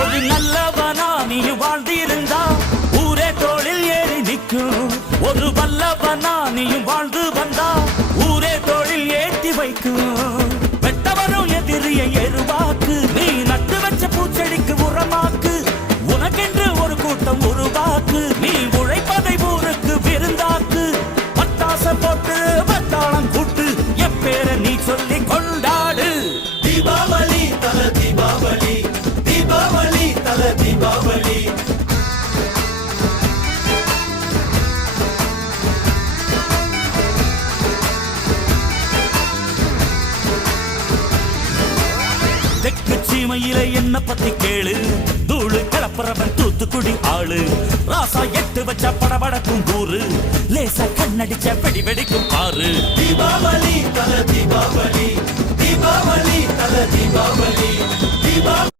ஒரு நல்லவனா நீ வாழ்ந்திருந்தா ஊரே தோளில் ஏறி நிற்கும். ஒரு வல்லவனா நீயும் வாழ்ந்து வந்தா ஊரே தோளில் ஏற்றி வைக்கும். வெட்டவரும் எதிரியை எருவாக்கு, நீ நட்டு வச்ச பூச்செடிக்கு உரமாக்கு. உனக்கென்று ஒரு கூட்டம் உருவாக்கு, நீ உழைப்பதை ஊருக்கு விருந்தாக்கு. பட்டாச போட்டு பட்டாளம் கூட்டு எப்பேர நீ சொல்லி கொண்டாடு. தீபாவளி தல தீபாவளி, தீபாவளி தல தீபாவளி. தெற்கு சீமையில என்ன பத்தி கேளு, தூளு கிளப்புறவன் தூத்துக்குடி ஆளு. ராசா எட்டு வச்ச படபடக்கும் கூறு, லேசா கண்ணடிச்ச வெடி வெடிக்கும் பாரு. தீபாவளி தல தீபாவளி, தீபாவளி தல தீபாவளி, தீபாவளி.